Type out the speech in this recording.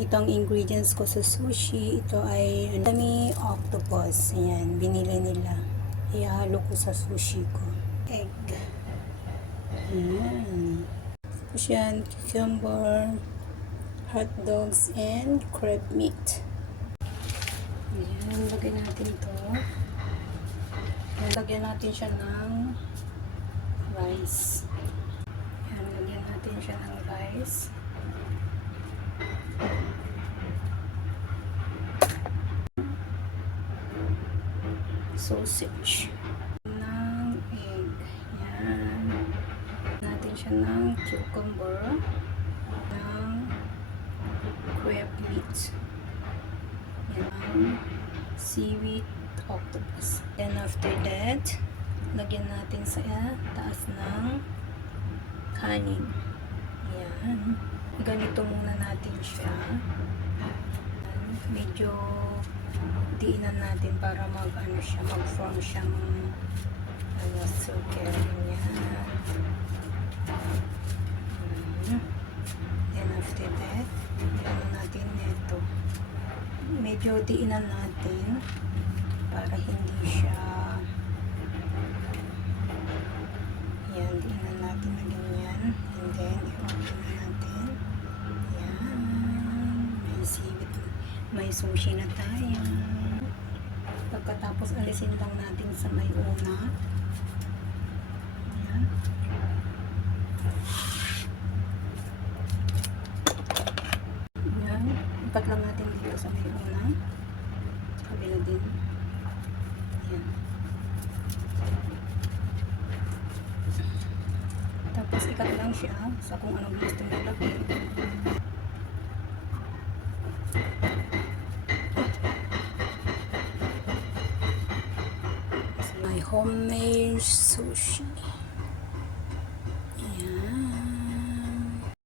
itong ingredients ko sa sushi. Ito ay dami octopus. Ayan, binili nila. Ihalo ko sa sushi ko. Egg. Ayan. Tapos yan, cucumber, hot dogs, and crab meat. Ayan, lagyan natin ito. Lagyan natin siya ng rice. Ayan, lagyan natin siya ng rice. Sausage ng egg. Yan. Natin siya ng cucumber, ng crab meat. Yan. Seaweed octopus. Then after that, lagyan natin sa taas ng kanin. Yan. Ganito muna natin siya. Medyo diinan natin para mag-ano siya, mag-form siyang circle. Ganyan. Then after that, ano natin nito. Medyo diinan natin para hindi siya yan, diinan natin na ganyan. And then, i-open na natin. Yan. May seaweed. May sushi na tayo. Pagkatapos alisin lang natin sa may una. Ayan. Ayan. Ikat lang natin dito sa may una. Kabila din. Ayan. Tapos ikat lang siya sa kung anong gusto mo lagyan. My homemade sushi.